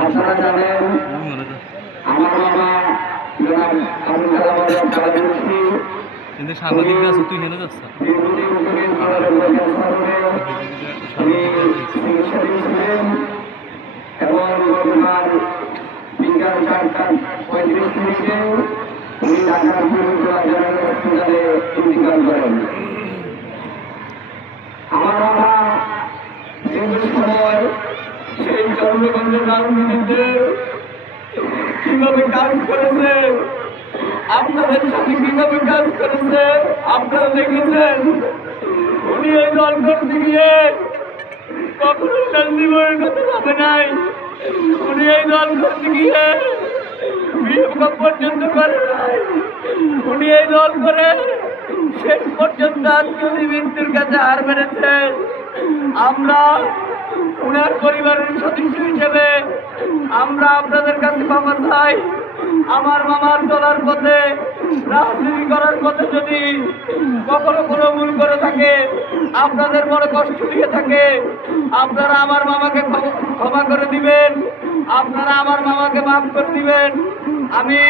আপনারা জানেন আমার মামা কিন্তু সাংবাদিক আছে তুই হেনে যাচ্ছ এবং গতকাল বিকাল 4:35 উনি ঢাকার জেনারেল হসপিটালে ইন্তেকাল করেন। আমার মামা দীর্ঘ সময় সেই চন্দ্রগঞ্জের রাজনীতিতে কিভাবে কাজ করেছে, আপনাদের সাথে কিভাবে কাজ করেছে আপনারা দেখেছেন। উনি এই দল করতে গিয়ে কখনো তার জীবনের কথা ভাবে নাই। উনি এই দল করতে গিয়ে বিয়ে পর্যন্ত করে নাই। উনি এই দল করে শেষ পর্যন্ত আজকে মৃত্যুর কাছে হার মেরেছে। আমরা উনার পরিবারের সদস্য হিসেবে আমরা আপনাদের কাছে ক্ষমা চাই। আমার মামার চলার পথে রাজনীতি করার পথে যদি কখনো কোনো ভুল করে থাকে, আপনাদের বড় কষ্ট দিয়ে থাকে, আপনারা আমার মামাকে ক্ষমা করে দিবেন, আপনারা আমার মামাকে মাফ করে দিবেন। আমি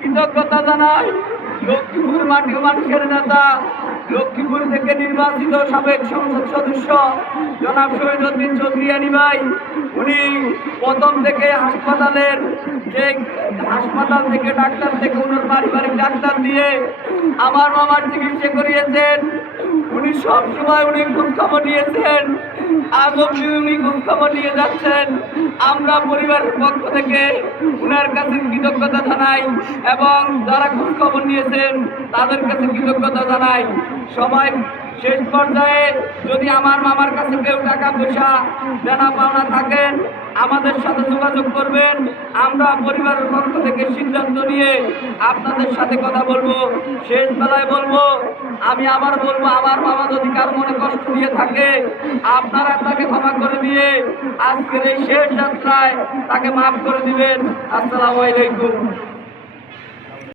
কৃতজ্ঞতা জানাই লক্ষ্মীপুর মানুষের নেতা, লক্ষ্মীপুর থেকে নির্বাচিত সাবেক সংসদ সদস্য জনাব শহীদউদ্দিন চৌধুরী ভাই। উনি প্রথম থেকে হাসপাতাল থেকে ডাক্তার থেকে উনার পারিবারিক ডাক্তার দিয়ে আমার মামার চিকিৎসা করিয়েছেন। উনি সবসময় উনি খোঁজখবর নিয়েছেন, আজ অব্দি উনি খোঁজখবর নিয়ে যাচ্ছেন। আমরা পরিবারের পক্ষ থেকে উনার কাছে কৃতজ্ঞতা জানাই এবং যারা খোঁজখবর নিয়েছেন তাদের কাছে কৃতজ্ঞতা জানাই। সবাই শেষ পর্যায়ে যদি আমার মামার কাছে কেউ টাকা পয়সা দেনা পাওনা থাকেন আমাদের সাথে যোগাযোগ করবেন। আমরা পরিবারের পক্ষ থেকে সিদ্ধান্ত নিয়ে আপনাদের সাথে কথা বলবো। শেষ বেলায় বলবো, আমি আবার বলবো, আমার মামা যদি কার মনে কষ্ট দিয়ে থাকে আপনারা তাকে ক্ষমা করে দিয়ে আজকের এই শেষ যাত্রায় তাকে মাফ করে দিবেন। আসসালামু আলাইকুম।